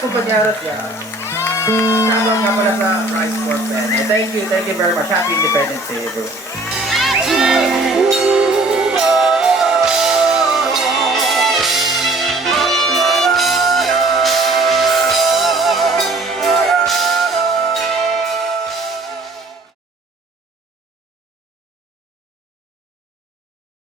compañeros, yeah. Shoutout nga pala sa Price for Pen. Thank you very much. Happy Independence Day, bro.